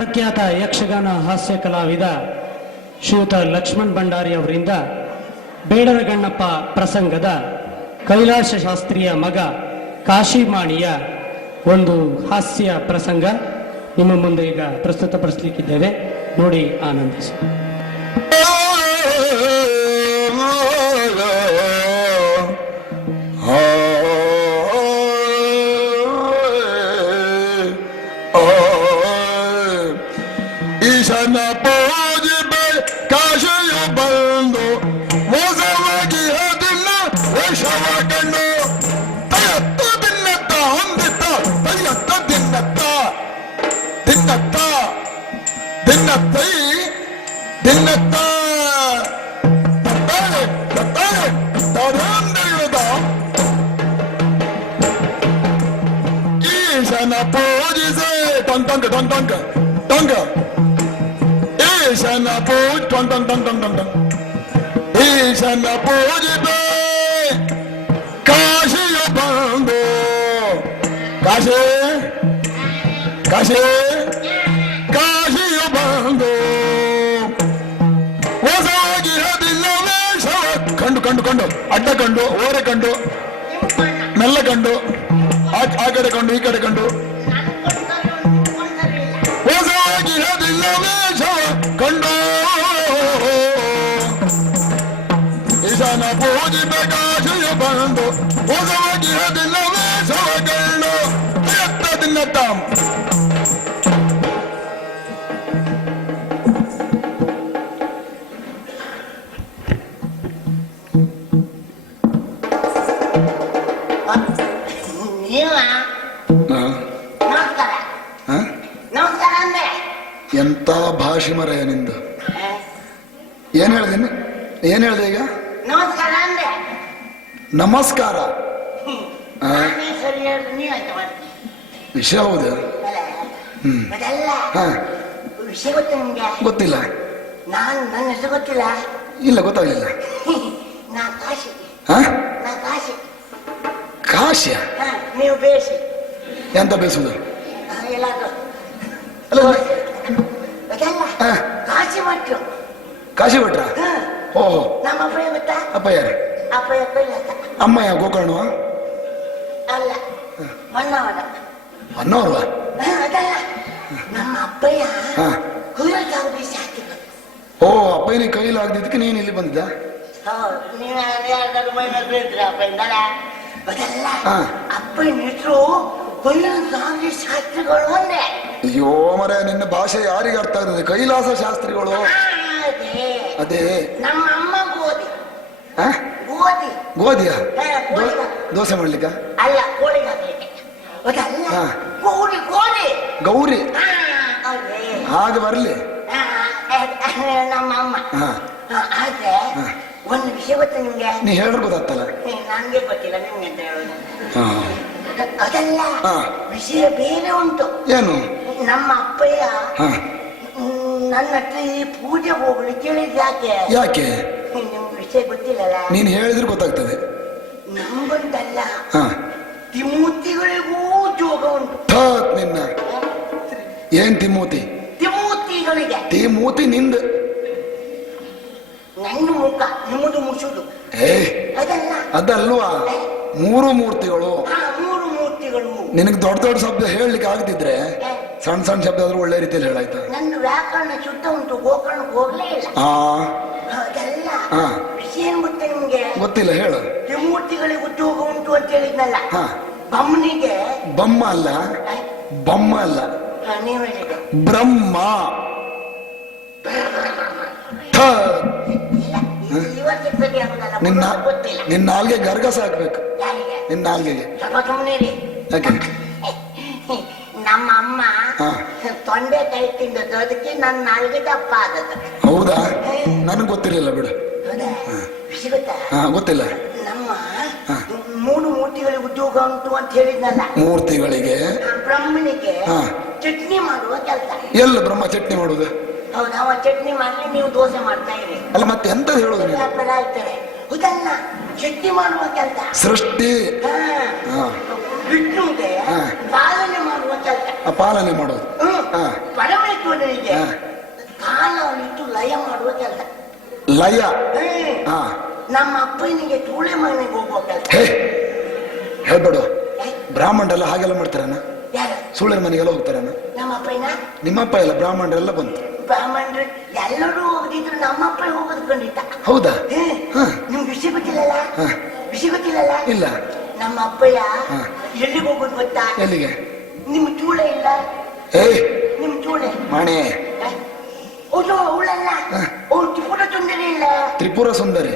ಪ್ರಖ್ಯಾತ ಯಕ್ಷಗಾನ ಹಾಸ್ಯ ಕಲಾವಿದ ಶ್ರೀಯುತ ಲಕ್ಷ್ಮಣ್ ಭಂಡಾರಿ ಅವರಿಂದ ಬೇಡರಗಣ್ಣಪ್ಪ ಪ್ರಸಂಗದ ಕೈಲಾಸ ಶಾಸ್ತ್ರಿಯ ಮಗ ಕಾಶಿಮಾಣಿಯ ಒಂದು ಹಾಸ್ಯ ಪ್ರಸಂಗ ನಿಮ್ಮ ಮುಂದೆ ಈಗ ಪ್ರಸ್ತುತಪಡಿಸಲಿಕ್ಕಿದ್ದೇವೆ. ನೋಡಿ ಆನಂದಿಸಿ. ಈಶನ ಪೂಜಿಬೆ ಕಾಶಿಯು ಬಂದು ಮೋಸವಾಗಿ ಅದನ್ನ ವೇಷವ ಕಂಡು ತಯತ್ತ ದಿನ್ನತ್ತ ಹೊಂದಿತ್ತ ತಯ್ಯತ್ತ ದಿನ್ನತ್ತ ದಿನ್ನತ್ತ ದಿನ್ನತ್ತೈ ದಿನ್ನತ್ತ ತತ್ತಾಳೆ ತತ್ತಾಳೆ ತರಂದಿರುವುದ ಈಶನ ಪೂಜಿಸೆ ಟಂಟಂಕ ಟಂಟಂಕ ಟಂಕ ಈಶನ ಪೂಜ್ ಟಂಟಂಕ ಟಂಟಂಕ ಟಂಟಂಕ ಈಶನ ಪೂಜಿಬೆ ಕಾಶಿಯು ಬಂದು ಕಾಶಿ ಕಾಶಿ ಕಾಶಿಯು ಬಂದು ಹೊಸವಾಗಿ ಹದಿಲ್ಲ ವೇಷವ ಕಂಡು ಕಂಡು ಕಂಡು ಅಡ್ಡ ಕಂಡು ಓರೆ ಕಂಡು ಮೆಲ್ಲ ಕಂಡು ಆ ಕಡೆ ಕಂಡು ಈ ಕಡೆ ಕಂಡು ಹೊಸವಾಗಿ ಹದಿಲ್ಲ ವೇಷವ ಕಂಡು ಈಶಾನ ಪೂಜಿಬೆ ಕಾಶಿಯು ಬಂದು ಹೊಸವಾಗಿ ಹದಿಲ್ಲ ವೇಷವ ಕಂಡು ಎತ್ತ ದಿನ್ನತ್ತ ಎಂತ ಭಾಷೆ ಮರೆಯ ನಿಂದು. ಏನ್ ಹೇಳ್ದೇನೆ ಏನ್ ಹೇಳ್ದೆ ಈಗ? ನಮಸ್ಕಾರ. ವಿಷಯ ಹೌದು. ಗೊತ್ತಿಲ್ಲ. ಇಲ್ಲ ಗೊತ್ತಾಗ್ಲಿಲ್ಲ. ಕಾಶ್ಯ ನೀವು ಬೇಸಿ ಎಂತ ಬೇಸುದು? ಕಾಶಿ ಭಟ್ರ? ಓಹೋ, ನಮ್ಮ ಅಪ್ಪಯ್ಯ ಗೊತ್ತಾ? ಅಪ್ಪ ಯಾರು? ಅಪ್ಪಯ್ಯ ಕೈಲಾಸ. ಅಮ್ಮಯ್ಯ ಗೋಕರ್ಣ ಅಲ್ಲ, ಮಣ್ಣವರ. ಅನ್ನೋರ್ವ? ಅದಲ್ಲ, ನಮ್ಮ ಅಪ್ಪಯ್ಯ ಬೇಸಿ ಹಾಕಿದ್ರು. ಓ, ಅಪ್ಪಯ್ಯನ ಕೈಲಾಗದಿದ್ದಕ್ಕೆ ನೀನು ಇಲ್ಲಿ ಬಂದಿದ್ದ? ನೀವ್ಯಾರು ಮೈ ಮೇಲೆ ಬೀಳ್ತೀರ ಅಪ್ಪಯ್ಯಂದಲ್ಲ? ಅದಲ್ಲ, ಅಪ್ಪಯ್ಯನ ಹೆಸರು ಶಾಸ್ತ್ರಿಗಳು ಅಂದೆ. ಅಯ್ಯೋ ಮರ, ನಿನ್ನ ಭಾಷೆ ಯಾರಿಗೆ ಅರ್ಥ ಆಗ್ತದೆ? ಕೈಲಾಸ ಶಾಸ್ತ್ರಿಗಳು. ಅದೇ ನಮ್ಮ ಅಮ್ಮ ಗೋಧಿ. ಗೋಧಿ ಗೋಧಿಯ ದೋಸೆ ಮಾಡ್ಲಿಕ್ಕ? ಅಲ್ಲ, ಕೋಳಿಗೆ ಹಾಕ್ಲಿಕ್ಕೆ. ಅದಲ್ಲ, ಗೋಧಿ ಗೋಧಿ ಗೌರಿ. ಹಾಗೆ ಬರ್ಲಿ ನಮ್ಮ ಅಮ್ಮ. ಆದ್ರೆ ಒಂದು ವಿಷಯ ಗೊತ್ತ ನಿಮ್ಗೆ? ನೀ ಹೇಳಿದ್ರೆ ಗೊತ್ತಾಗ್ತಲ್ಲ. ನನ್ಗೆ ಗೊತ್ತಿಲ್ಲ, ನಿಮ್ಗೆ ಅಂತ ಹೇಳೋದು. ಅದಲ್ಲ, ವಿಷಯ ಬೇರೆ ಉಂಟು. ಏನು? ನಮ್ಮ ಅಪ್ಪಯ್ಯ ನನ್ನ ಹತ್ರ ಈ ಪೂಜೆ ಹೋಗ್ಲಿಕ್ಕೆ ಹೇಳಿದ್ ಯಾಕೆ? ಯಾಕೆ? ನಿಮ್ಗೆ ವಿಷಯ ಗೊತ್ತಿಲ್ಲಲ್ಲ. ನೀನ್ ಹೇಳಿದ್ರೆ ಗೊತ್ತಾಗ್ತದೆ. ನಮ್ಮಂತಲ್ಲ, ತಿಮ್ಮೂತಿಗಳಿಗೂ ಉದ್ಯೋಗ ಉಂಟು. ನಿನ್ನ ಏನ್ ತಿಮ್ಮೂತಿ? ತಿಮ್ಮೂತಿಗಳಿಗೆ. ತಿಮ್ಮೂತಿ ನಿಂದ? ನನ್ನ ಮುಖ ನಿಮ್ಮದು ಮುಸುದು. ಅದಲ್ಲ, ಅದಲ್ವಾ, ಮೂರು ಮೂರ್ತಿಗಳು. ಮೂರು ಮೂರ್ತಿಗಳು. ನಿನಗೆ ದೊಡ್ಡ ದೊಡ್ಡ ಶಬ್ದ ಹೇಳಲಿಕ್ಕೆ ಆಗದಿದ್ರೆ ಸಣ್ಣ ಸಣ್ಣ ಶಬ್ದ ಆದ್ರೂ ಒಳ್ಳೆ ರೀತಿಯಲ್ಲಿ ಹೇಳಾಯ್ತಾ? ನನ್ನ ವ್ಯಾಕರಣ ಶುದ್ಧ ಉಂಟು, ಗೋಕರ್ಣಕ್ಕೆ ಹೋಗ್ಲೇ ಇಲ್ಲ. ಅದಲ್ಲ, ವಿಷಯ ಏನ್ ಗೊತ್ತ ನಿಮ್ಗೆ? ಗೊತ್ತಿಲ್ಲ, ಹೇಳು. ತ್ರಿಮೂರ್ತಿಗಳಿಗೆ ಉದ್ಯೋಗ ಉಂಟು ಅಂತ ಹೇಳಿದ್ನಲ್ಲ. ಬಮ್ಮನಿಗೆ ಬಮ್ಮ ಅಲ್ಲ, ಬಮ್ಮ ಅಲ್ಲ, ನೀವು ಹೇಳಿದೆ ಬ್ರಹ್ಮ. ನಿನ್ನ ನಾಲ್ಗೆ ಗರ್ಗಸ ಹಾಕ್ಬೇಕು. ನಿನ್ನ ನಾಲ್ಗೆಗೆ. ಯಾಕೆ? ನಮ್ಮ ಅಮ್ಮ ತೊಂಡೆ ಕೈ ತಿಂದದ್ದು, ಅದಕ್ಕೆ ನನ್ನ ನಾಲ್ಗೆ ದಪ್ಪ ಆದದ್ದು. ಹೌದಾ? ನನಗೆ ಗೊತ್ತಿರಲಿಲ್ಲ ಬಿಡು. ವಿಷಯ ಗೊತ್ತಾ? ಗೊತ್ತಿಲ್ಲ. ನಮ್ಮ ಮೂರು ಮೂರ್ತಿಗಳಿಗೆ ಉದ್ಯೋಗ ಉಂಟು ಅಂತ ಹೇಳಿದ್ನಲ್ಲ. ಮೂರ್ತಿಗಳಿಗೆ? ಬ್ರಹ್ಮನಿಗೆ ಚಟ್ನಿ ಮಾಡುವ ಕೆಲಸ. ಎಲ್ಲ ಬ್ರಹ್ಮ ಚಟ್ನಿ ಮಾಡುದು? ಹೌದು, ಅವ ಚಟ್ನಿ ಮಾಡ್ಲಿ, ನೀವು ದೋಸೆ ಮಾಡ್ತಾ ಇರಿ. ಅಲ್ಲ, ಮತ್ತೆ ಎಂತ ಹೇಳುದು? ಆಗ್ತಾರೆ. ಇದನ್ನ ಚಟ್ನಿ ಮಾಡುವ ಕೆಲಸ. ಸೃಷ್ಟಿ. ವಿಷ್ಣುಗೆ ಪಾಲನೆ ಮಾಡುವ ಕೆಲಸ. ಪಾಲನೆ ಮಾಡೋದು. ಪರಮೇಶ್ವರ ಮಗಳಿಗೆ ಹಾ. ಕಾಲಲ್ಲಿಟ್ಟು ಲಯ ಮಾಡುವ ಕೆಲಸ. ಲಯ. ಹಾ. ನಮ್ಮ ಅಪ್ಪನಿಗೆ ಚೂಳೆ ಮನೆಗೆ ಹೋಗುವ ಕೆಲಸ. ಹೇ ಹೇಳ್ಬೇಡ, ಬ್ರಾಹ್ಮಣರೆಲ್ಲ ಹಾಗೆಲ್ಲ ಮಾಡ್ತಾರಣ್ಣ, ಯಾರು? ಸುಳ್ಳರ ಮನೆಗೆಲ್ಲ ಹೋಗ್ತಾರಣ್ಣ. ನಮ್ಮ ಅಪ್ಪನ ನಿಮ್ಮಪ್ಪ ಎಲ್ಲ ಬ್ರಾಹ್ಮಣರೆಲ್ಲ ಬಂತು. ಬ್ರಾಹ್ಮಣರು ಎಲ್ಲರೂ ಹೋಗದಿದ್ರು ನಮ್ಮಪ್ಪ ಹೋಗೋದು ಖಂಡಿತ. ಹೌದಾ? ಹಾ. ನಿಮ್ಗೆ ವಿಷಯ ಗೊತ್ತಿಲ್ಲಲ್ಲ? ಹಾ. ವಿಷಯ ಗೊತ್ತಿಲ್ಲಲ್ಲ? ಇಲ್ಲ. ನಮ್ಮ ಅಪ್ಪಯ್ಯ ಹಾ. ಎಲ್ಲಿಗೆ ಹೋಗೋದು ಗೊತ್ತಾ? ಎಲ್ಲಿಗೆ? ನಿಮ್ ಚೂಳೆ ಇಲ್ಲ? ಏಯ್ ನಿಮ್ ಚೂಳೆ ಮಾಣೆ, ಹೌದು ಅವಳಲ್ಲ, ಹಾ. ಅವ್ಳು ತ್ರಿಪುರ ಸುಂದರಿ ಇಲ್ಲ? ತ್ರಿಪುರ ಸುಂದರಿ.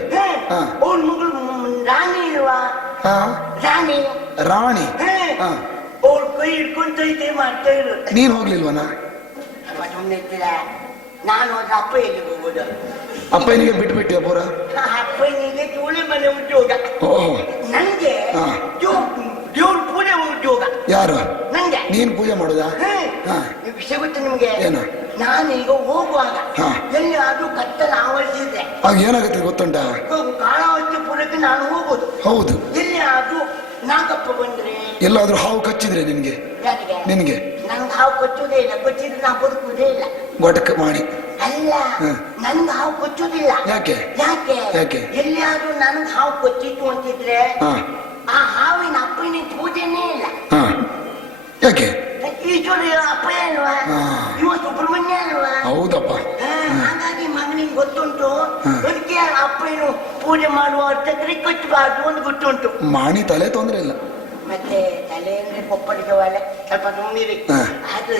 ಹಾ. ಅವ್ಳ ಮಗಳು ರಾಣಿ ಇಲ್ವಾ? ಹಾ. ರಾಣಿ. ರಾಣಿ. ಹಾ. ಅವ್ಳ ಕೈ ಹಿಡ್ಕೊಂತ ಐತೆ ಮಾಡ್ತಾ ಇರುತ್ತೆ. ನೀನ್ ಹೋಗ್ಲಿಲ್ವನ? ಸುಮ್ಮನಿರ್ತೀರ, ನಾನು ಹೋದ್ರೆ ಅಪ್ಪ ಎಲ್ಲಿಗೆ ಹೋಗೋದು? ಅಪ್ಪನಿಗೆ ಬಿಟ್ಬಿಟ್ಟಿಯ ಪೂರ? ಅಪ್ಪನಿಗೆ ಚೂಳೆ ಮನೆ ಉದ್ಯೋಗ, ಓಹೋ. ನಂಗೆ ಹಾ. ದೇವ್ರ ಪೂಜೆ ಉದ್ಯೋಗ. ಯಾರು? ನಂಗೆ. ನೀನ್ ಪೂಜೆ ಮಾಡುದಾ? ಹಾ. ಈ ವಿಷಯ ಗೊತ್ತು ನಿಮ್ಗೆ? ಏನು? ನಾನೀಗ ಹೋಗುವಾಗ ಹಾ. ಎಲ್ಲಿ ಅದು ಕತ್ತಲ ಆವರಿಸಿದ್ರೆ ಆಗ ಏನಾಗುತ್ತೆ ಗೊತ್ತುಂಟ? ಕಾಳಾವತ್ತಿಪುರಕ್ಕೆ ನಾನು ಹೋಗೋದು. ಹೌದು. ಎಲ್ಲಿ ಅದು ನಾಗಪ್ಪ ಬಂದ್ರೆ, ಎಲ್ಲಾದ್ರೂ ಹಾವು ಕಚ್ಚಿದ್ರೆ ನಿನ್ಗೆ? ಯಾರಿಗೆ? ನಿನ್ಗೆ. ನಂಗೆ ಹಾವು ಕೊಚ್ಚುವುದೇ ಇಲ್ಲ, ಕೊಚ್ಚಿದ್ರೆ ನಾ ಬದುಕುವುದೇ ಇಲ್ಲ. ಬಟಕ್ ಮಾಡಿ. ಅಲ್ಲ, ನನ್ಗೆ ಹಾವು ಕೊಚ್ಚುವುದಿಲ್ಲ. ಯಾಕೆ? ಯಾಕೆ? ಯಾಕೆ? ಎಲ್ಲಿಯಾದ್ರೂ ನನ್ಗೆ ಹಾವು ಕೊಚ್ಚಿತ್ತು ಅಂತಿದ್ರೆ ಹಾ. ಆ ಹಾವಿನ ಅಪ್ಪನ ಪೂಜೆನೇ ಇಲ್ಲ. ಹಾ. ಯಾಕೆ? ಈಶ್ವರ ಅಪ್ಪಯ್ಯ ಅಲ್ವಾ? ಹಾ. ಇವ ಸುಬ್ರಹ್ಮಣ್ಯ ಅಲ್ವಾ? ಹೌದಪ್ಪ. ಹಾಗಾಗಿ ಮಗನಿಗೆ ಗೊತ್ತುಂಟು, ಅದಕ್ಕೆ ಅಪ್ಪಯ್ಯನು ಪೂಜೆ ಮಾಡುವ ಅರ್ಥಕ್ಕೆ ಕಟ್ಟಬಾರ್ದು ಒಂದು ಗೊತ್ತುಂಟು. ಮಾಣಿ ತಲೆ ತೊಂದ್ರೆ ಇಲ್ಲ. ಮತ್ತೆ ತಲೆ ಅಂದ್ರೆ ಕೊಪ್ಪಳಿಗೆ ಒಳ್ಳೆ ಸ್ವಲ್ಪ ಸುಮ್ಮನಿರಿ. ಆದ್ರೆ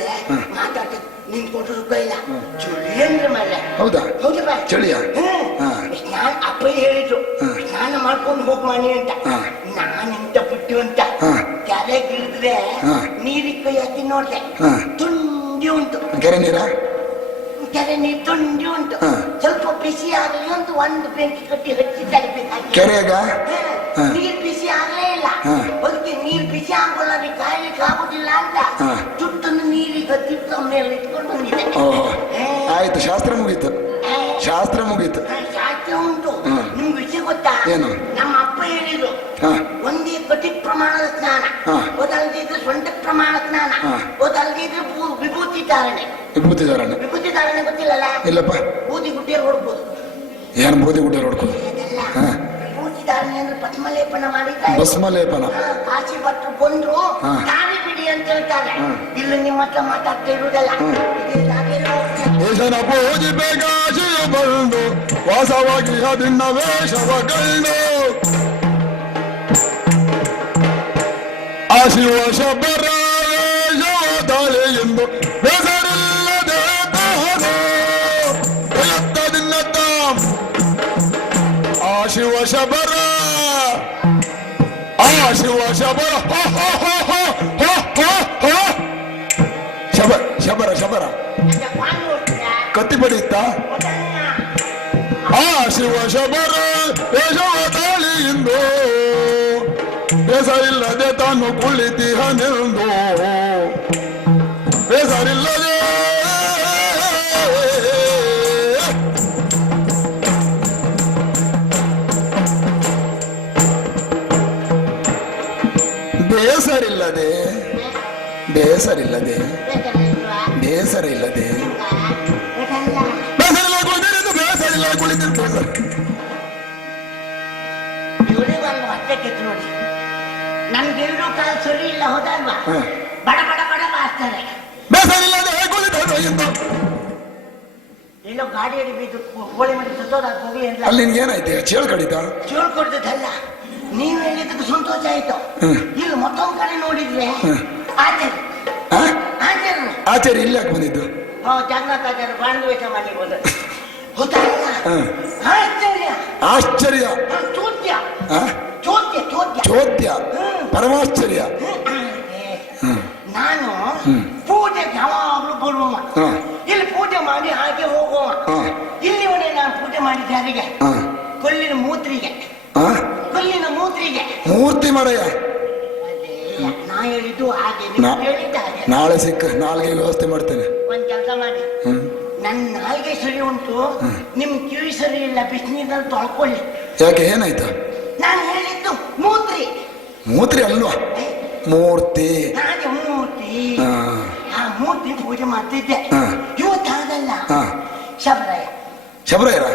ಮಾತಾಡ್ತ ನಿಂತ್ಕೊಂಡು ಸುಖ ಇಲ್ಲ. ಚಳಿ ಅಂದ್ರೆ ಮಳೆ. ಹೌದಾ? ಹೌದಾ? ಚಳಿಯ? ನಾನು ಅಪ್ಪಯ್ಯ ಹೇಳಿದ್ರು ಸ್ನಾನ ಮಾಡ್ಕೊಂಡು ಹೋಗ್ ಮನೆ ಅಂತ. ನಾನೆಂತ ಬಿಟ್ಟು ಅಂತ ಕೆರೆಗೆ ಇಳಿದ್ರೆ ನೀರಿಗೆ ಕೈ ಹಾಕಿ ನೋಡ್ದೆ, ತುಂಡಿ ಉಂಟು ಕೆರೆ ನೀರ. ಕೆರೆ ನೀರು ತುಂಡಿ ಉಂಟು. ಸ್ವಲ್ಪ ಬಿಸಿ ಆಗಲಿ ಅಂತ ಒಂದು ಬೆಂಕಿ ಕಟ್ಟಿ ಹಚ್ಚಿ ತರಬೇಕಾಗಿ. ಕೆರೆಗ ನೀರ್ ಬಿಸಿ ಆಗಲೇ ಇಲ್ಲ. ಅದಕ್ಕೆ ನೀರ್ ಬಿಸಿ ಆಗೋಲ್ಲ, ಕಾಯ್ಲಿಕ್ಕೆ ಆಗುದಿಲ್ಲ ಅಂತ ಜುಟ್ಟನ್ನು ನೀರಿಗೆ ಹತ್ತಿಟ್ಟು ಮೇಲೆ ಇಟ್ಕೊಂಡು ಬಂದಿದೆ. ಆಯ್ತು, ಶಾಸ್ತ್ರ ಮುಗೀತು. ಶಾಸ್ತ್ರ ಮುಗೀತು. ಶಾಸ್ತ್ರ ಉಂಟು. ನಿಮ್ಗೆ ವಿಷಯ ಗೊತ್ತಾ? ಏನು? ನಮ್ಮ ಅಪ್ಪ ಹೇಳಿದ್ರು, ಒಂದೇ ಕಟಿ ಪ್ರಮಾಣದ ಸ್ನಾನ, ಓದಲ್ದಿದ್ರೆ ಸ್ವಂತ ಪ್ರಮಾಣ ಸ್ನಾನ, ಓದಲ್ದಿದ್ರೆ ವಿಭೂತಿ ಧಾರಣೆ. ವಿಭೂತಿ ಧಾರಣೆ? ವಿಭೂತಿ ಧಾರಣೆ ಗೊತ್ತಿಲ್ಲಲ್ಲ? ಇಲ್ಲಪ್ಪ. ಬೂದಿ ಗುಡ್ಡಿಯಲ್ಲಿ ಹೊಡ್ಬೋದು. ಏನ್ ಬೂದಿ ಗುಡ್ಡಿಯಲ್ಲಿ ಹೊಡ್ಕೋದು? ವಿಭೂತಿ ಧಾರಣೆ ಅಂದ್ರೆ ಭಸ್ಮಲೇಪನ ಮಾಡಿದ್ದಾರೆ. ಭಸ್ಮಲೇಪನ. ಕಾಶಿ ಭಟ್ರು ಬಂದ್ರು ತಾಳಿ ಬಿಡಿ ಅಂತ ಹೇಳ್ತಾರೆ. ಇಲ್ಲಿ ನಿಮ್ಮ ಹತ್ರ ಮಾತಾಡ್ತಾ ಇರುವುದಲ್ಲ. ದೇಶನ ಪೂಜಿ ಬೇಗಾಶಿಯ ಬಂದು ವಾಸವಾಗಿ ಅದಿನ್ನ ವೇಷವ ಕಂಡು ಆ ಶಿವ ಶಬರ ವೇಷವ ತಲೆಯೆಂದು ಹೆಸರಿಲ್ಲದೆ ಎತ್ತದಿನ್ನತ್ತ ಆ ಶಿವ ಶಬರ, ಆ ಶಿವ ಶಬರ ಶಬರ ಶಬರ ಶಬರ ಕತ್ತಿ ಬಡಿಯುತ್ತಾ? ಆ ಶಿವ ಶಬರ ಯಶವ ತಾಳಿಯಿಂದು ಬೇಸರಿಲ್ಲದೆ ತಾನು ಕುಳಿತಿಹನೆಂದು ಬೇಸರಿಲ್ಲದೆ ಬೇಸರಿಲ್ಲದೆ ಬೇಸರಿಲ್ಲದೆ ಬೇಸರ ಇಲ್ಲದೆ ಬೇಸರಿಲ್ಲ ಕುಳಿತಿರು ಬೇಸರ. ಇವರಿಗೊಂದು ಹೊಟ್ಟೆ ಕೆತ್ತು ನೋಡಿ, ನನ್ಗೆರಡು ಕಾಲ ಸರಿ ಇಲ್ಲ ಹೋದಲ್ವಾ? ಬಡ ಬಡ ಬಡ ಮಾಡ್ತಾರೆ. ಬೇಸರಿಲ್ಲದೆ ಕುಳಿತರು ಎಂದು ಎಲ್ಲೋ ಗಾಡಿಯಲ್ಲಿ ಬಿದ್ದು ಕೋಳಿ ಮಾಡಿ ಸುತ್ತೋದಾಗ ಹೋಗ್ಲಿ ಅಂತ. ಅಲ್ಲಿ ಏನಾಯ್ತು? ಚೇಳು ಕಡಿತ? ಚೇಳು ಕೊಡ್ತದಲ್ಲ, ನೀವು ಹೇಳಿದ್ದಕ್ಕೆ ಸಂತೋಷ ಆಯ್ತು. ಇಲ್ಲಿ ಮತ್ತೊಂದು ಕಡೆ ನೋಡಿದ್ರೆ ಆಚಾರ್ಯ ಆಚಾರ್ಯ ಇಲ್ಲಿ ಯಾಕೆ ಬಂದಿದ್ದು? ಜಗನ್ನಾಥಾಚಾರ್ಯ ಬಾಂಡು ವೇಷ ಮಾಡ್ಲಿಕ್ಕೆ ಹೋದ. ಗೊತ್ತಾಗಿಲ್ಲ? ಆಶ್ಚರ್ಯ ಆಶ್ಚರ್ಯ ಚೋದ್ಯ ಚೋದ್ಯ ಚೋದ್ಯ ಚೋದ್ಯ ಪರಮಾಶ್ಚರ್ಯ. ನಾನು ಪೂಜೆಗೆ ಯಾವಾಗಲೂ ಬರುವ, ಇಲ್ಲಿ ಪೂಜೆ ಮಾಡಿ ಹಾಗೆ ಹೋಗುವ. ಇಲ್ಲಿ ಒಡೆ ನಾನು ಪೂಜೆ ಮಾಡಿದ್ದೆ ಯಾರಿಗೆ? ಕೊಲ್ಲಿನ ಮೂತ್ರಿಗೆ. ಕೊಲ್ಲಿನ ಮೂತ್ರಿಗೆ ಮೂರ್ತಿ ಮಾಡಯ್ಯ. ನಾ ಹೇಳಿದ್ದು ಹಾಗೆ, ಹೇಳಿದ್ದ ಹಾಗೆ. ನಾಳೆ ಸಿಕ್ಕ ನಾಲ್ಗೆ ವ್ಯವಸ್ಥೆ ಮಾಡ್ತೇನೆ. ಒಂದ್ ಕೆಲಸ ಮಾಡಿ, ನನ್ನ ನಾಲ್ಗೆ ಸರಿ ಉಂಟು, ನಿಮ್ ಕಿವಿ ಸರಿ ಇಲ್ಲ, ಬಿಸಿನೀರಲ್ಲಿ ತೊಳ್ಕೊಳ್ಳಿ. ಯಾಕೆ? ಏನಾಯ್ತು? ನಾನು ಹೇಳಿದ್ದು ಮೂತ್ರಿ. ಮೂತ್ರಿ ಅಲ್ವಾ? ಮೂರ್ತಿ. ಹಾಗೆ ಮೂರ್ತಿ. ಆ ಮೂರ್ತಿ ಪೂಜೆ ಮಾಡ್ತಿದ್ದೆ. ಇವತ್ತು ಹಾ ಶಬರಾಯ. ಶಬರಾಯರ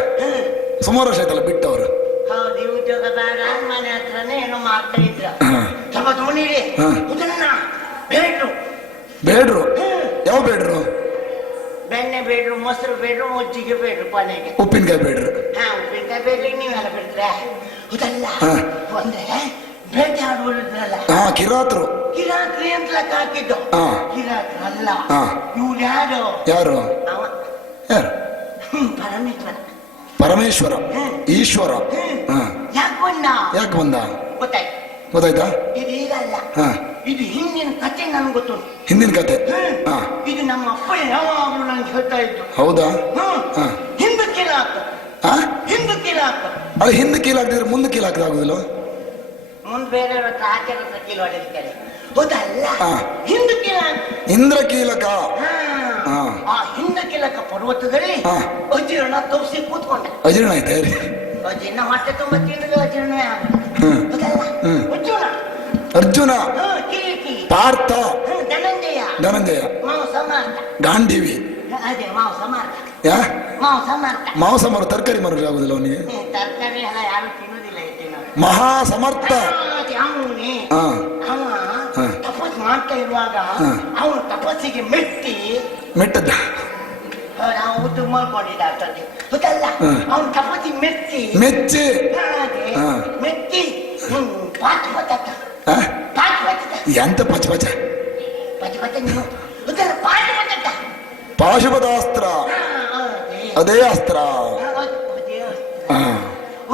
ಸುಮಾರು ವರ್ಷ ಆಯ್ತಲ್ಲ ಬಿಟ್ಟವರು. ಹೌದು, ಈ ಉದ್ಯೋಗ ಬೇಡ, ಮನೆ ಹತ್ರನೇ ಏನೋ ಮಾಡ್ತಾ ಇದ್ರ. ಹಾ. ಸ್ವಲ್ಪ ತಗೊಂಡಿರಿ ಹಾ. ಇದನ್ನ ಬೇಡ್ರು. ಬೇಡ್ರು? ಯಾವ ಬೇಡ್ರು? ಬೆಣ್ಣೆ ಬೇಡ್ರು, ಮೊಸರು ಬೇಡ್ರು, ಮಜ್ಜಿಗೆ ಬೇಡ್ರು, ಕೊನೆಗೆ ಉಪ್ಪಿನಕಾಯಿ ಬೇಡ್ರು. ಹಾ, ಉಪ್ಪಿನಕಾಯಿ ಬೇಡ್ರಿ. ನೀವೆಲ್ಲ ಬಿಡ್ರೆ ಇದಲ್ಲ ಹಾ. ಒಂದೇ ಬೇಟೆಯಾಡುವುದಿದ್ರಲ್ಲ, ಹಾ, ಕಿರಾತರು. ಕಿರಾತ್ರಿ ಅಂತ ಲೆಕ್ಕ ಹಾಕಿದ್ದು. ಹಾ. ಕಿರಾತ್ರ ಅಲ್ಲ, ಹಾ. ಇವ್ರು ಯಾರು? ಯಾರು? ಅವ ಯಾರು? ಪರಮೇಶ್ವರ. ಪರಮೇಶ್ವರ, ಈಶ್ವರ. ಹಾ. ಯಾಕೆ ಬಂದ? ಯಾಕೆ ಬಂದ ಗೊತ್ತಾಯ್ತು. ಗೊತ್ತಾಯ್ತಾ? ಇದು ಈಗಲ್ಲ, ಹಾ. ಇದು ಹಿಂದಿನ ಕಥೆ ನನ್ಗೆ ಗೊತ್ತುಂಟು. ಹಿಂದಿನ ಕತೆ? ಹಾ. ಇದು ನಮ್ಮ ಅಪ್ಪ ಯಾವಾಗಲೂ ನಂಗೆ ಹೇಳ್ತಾ ಇದ್ದು. ಹೌದಾ? ಹಾ. ಹಿಂದೆ ಕೀಲ ಹಾಕ್ತ, ಹಾ? ಹಿಂದೆ ಕೀಲ ಹಾಕ್ತ. ಅದು ಹಿಂದೆ ಕೀಲ್ ಹಾಕ್ತಿದ್ರೆ ಮುಂದೆ ಕೀಲ್ ಹಾಕದ ಆಗುದಿಲ್ಲ? ಮುಂದೆ ಬೇರೆಯವ್ರ ಹತ್ರ ಆಚಾರ ಹತ್ರ ಕೀಲ ಹೊಡೆದಿದ್ದಾರೆ. ಹೌದಲ್ಲ, ಹಾ. ಹಿಂದೆ ಕೀಲ ಹಾಕ್ತ. ಇಂದ್ರಕೀಲಕ. ಹಾ. ಆ ಹಿಂದೆ ಕೀಲಕ ಪರ್ವತದಲ್ಲಿ ಹಾ. ಅಜೀರ್ಣ ತೋರಿಸಿ ಕೂತ್ಕೊಂಡ. ಅಜೀರ್ಣ ಆಯ್ತಾ? ಅಜೀರ್ಣ ಹೊಟ್ಟೆ ತುಂಬ ತಿಂದ್ರೆ ಅಜೀರ್ಣವೇ ಆಗುತ್ತೆ. ಹ್ಮ್. ಹೌದಲ್ಲ? ಹ್ಮ್. ಅರ್ಜುನ, ಅರ್ಜುನ, ಕಿರೀಟಿ, ಪಾರ್ಥ, ಧನಂಜಯ, ಧನಂಜಯ, ಮಾವ ಸಮರ್ಥ. ಗಾಂಧೀವಿ. ಅದೇ ಮಾವ ಸಮರ್ಥ. ಯಾ ಮಾವ ಸಮರ್ಥ. ಮಾಂಸ ಮರ ತರಕಾರಿ ಮರ ಆಗುದಿಲ್ಲ ಅವನಿಗೆ. ತರಕಾರಿ ಎಲ್ಲ ಯಾರು ತಿನ್ನೋದಿಲ್ಲ, ತಿನ್ನೋದು. ಮಹಾ ಸಮರ್ಥ. ಅವನೇ ಹಾ. ಅವ ಹಾ. ತಪಸ್ ಮಾಡ್ತಾ ಇರುವಾಗ ಹಾ. ಅವನು ತಪಸ್ಸಿಗೆ ಮೆಟ್ಟಿ ಮೆಟ್ಟದ್ದ. ನಾವು ಊಟ ಮಾಡ್ಕೊಂಡಿದ್ದ ಅಷ್ಟೊಂದು ಗೊತ್ತಲ್ಲ. ಹಾ. ಅವನು ತಪಸ್ಸಿಗೆ ಮೆಚ್ಚಿ ಮೆಚ್ಚಿ. ಹಾಗೆ ಹಾ. ಮೆಚ್ಚಿ ಪಾಠ ಬತ್ತ ಆ? ಪಾಠ ಬತ್ತ ಎಂತ ಪಚ ಪಚ ಪಚ ಬತ್ತ ನೀವು ಗೊತ್ತಲ್ಲ, ಪಾಠ ಬತ್ತ. ಪಾಶುಪದಾಸ್ತ್ರ, ಅದೇ ಅಸ್ತ್ರ. ಹಾ.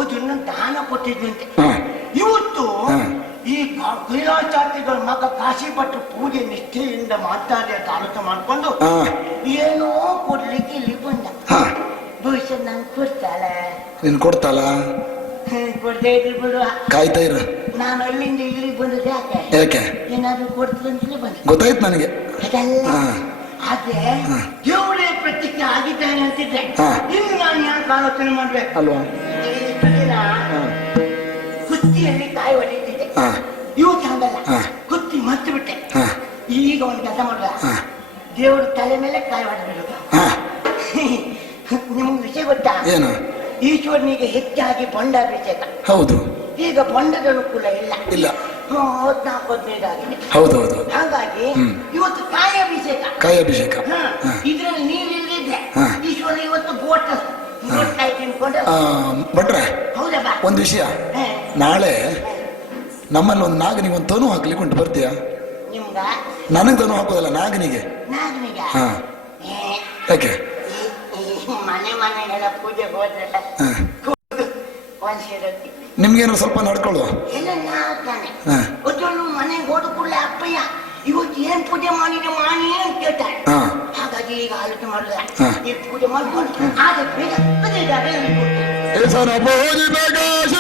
ಅದನ್ನ ದಾನ ಕೊಟ್ಟಿದ್ದಂತೆ. ಹಾ. ಇವತ್ತು ಹಾ. ಈ ಕೈಲಾಸಾರ್ಥಿಗಳ ಮಗ ಕಾಶಿ ಭಟ್ರು ಪೂಜೆ ನಿಷ್ಠೆಯಿಂದ ಮಾಡ್ತಾರೆ ಅಂತ ಆಲೋಚನೆ ಮಾಡ್ಕೊಂಡು ಹಾ. ಏನೋ ಕೊಡ್ಲಿಕ್ಕೆ ಇಲ್ಲಿ ಬಂದ. ಹಾ. ಬಹುಶಃ ನಂಗೆ ಕೊಡ್ತಾಳೆ. ನೀನ್ ಕೊಡ್ತಲ್ಲ, ಕೊಡ್ದೇ ಇದ್ರು ಬಿಡುವ. ಕಾಯ್ತಾ ಇರ. ನಾನು ಅಲ್ಲಿಂದ ಇಲ್ಲಿಗೆ ಬಂದದ್ದು ಯಾಕೆ? ಯಾಕೆ? ಏನಾದ್ರು ಕೊಡ್ತೀನಿ ಅಂತಲೇ ಬಂದೆ. ಗೊತ್ತಾಯ್ತು ನನಗೆ. ಅದಲ್ಲ, ಹಾ. ಆದ್ರೆ ಹಾ. ದೇವರೇ ಪ್ರತ್ಯಕ್ಷ ಆಗಿದ್ದಾನೆ ಅಂತಿದ್ರೆ ಹಾ. ಇನ್ನು ನಾನು ಯಾಕೆ ಆಲೋಚನೆ ಮಾಡ್ಬೇಕು? ಅಲ್ವಾ? ಇಷ್ಟು ದಿನ ಹಾ. ಕುಸ್ತಿಯಲ್ಲಿ ಕಾಯಿ ಹೊಡಿತಿದ್ದೆ. ಹಾ. ಇವತ್ತು ಹಂಗಲ್ಲ, ಹಾ. ಕುಸ್ತಿ ಮರ್ತು ಬಿಟ್ಟೆ. ಹಾ. ಈಗ ಒಂದು ಕೆಲಸ ಮಾಡುವ, ಹಾ. ದೇವ್ರ ತಲೆ ಮೇಲೆ ಕಾಯಿ ಹೊಡೆದ್ಬಿಡುದು. ಹಾ. ನಿಮ್ಗೆ ವಿಷಯ ಗೊತ್ತಾ? ಏನು? ಈಶ್ವರನಿಗೆ ಹೆಚ್ಚಾಗಿ ಬೊಂಡಾಭಿಷೇಕ. ಹೌದು. ಈಗ ಬೊಂಡದ ಅನುಕೂಲ ಇಲ್ಲ. ಇಲ್ಲ. 14-15 ಆಗಿದೆ. ಹೌದೌದು. ಹಾಗಾಗಿ ಹ್ಮ್. ಇವತ್ತು ಕಾಯಿ ಅಭಿಷೇಕ. ಕಾಯಿ ಅಭಿಷೇಕ. ಹಾ. ಹಾ. ಇದ್ರಲ್ಲಿ ನೀರಿಲ್ಲದಿದ್ರೆ ಹಾ. ಈಶ್ವರ ಇವತ್ತು ಗೋಟ್ ಕಾಯಿ ತಿನ್ಕೊಂಡು. ಭಟ್ರೆ, ಹೌದಪ್ಪ. ಒಂದು ವಿಷಯ. ನಾಳೆ ನಮ್ಮಲ್ಲಿ ಒಂದು ನಾಗನಿಗೆ ಒಂದು ತನು ಹಾಕ್ಲಿಕ್ಕೆ ಉಂಟು, ಬರ್ತೀಯಾ? ನಿಮ್ಗ ನನಗೆ ತನು ಹಾಕೋದಲ್ಲ, ನಾಗನಿಗೆ. ನಾಗನಿಗ ಹಾ. ಯಾಕೆ? ಮನೆ ಮನೆಗೆಲ್ಲ ಪೂಜೆಗೆ ಹೋದ್ರಲ್ಲ, ಹಾ. ಒಂದ್ ಸೇರತ್ತಿ ನಿಮ್ಗೇನಾದ್ರು ಸ್ವಲ್ಪ ನಡ್ಕೊಳ್ಳುವ. ಎಲ್ಲ ನಾಗ್ತಾನೆ. ಹಾ. ಒಟ್ಟೊಂದು ಮನೆಗೆ ಹೋದ ಕೂಡಲೇ ಅಪ್ಪಯ್ಯ ಇವತ್ತು ಏನ್ ಪೂಜೆ ಮಾಡಿದೆ ಮಾಡಿ ಅಂತ ಕೇಳ್ತಾಳೆ. ಹಾ. ಹಾಗಾಗಿ ಈಗ ಆಲೋಚನೆ ಮಾಡಿದ ಹಾ. ಈ ಪೂಜೆ ಮಾಡ್ಕೊಂಡು ಆಗ ಬೇಗ ಅದೇ ಜಾಗ ಏಸನ ಭೋಜಿತ ಕಾಶ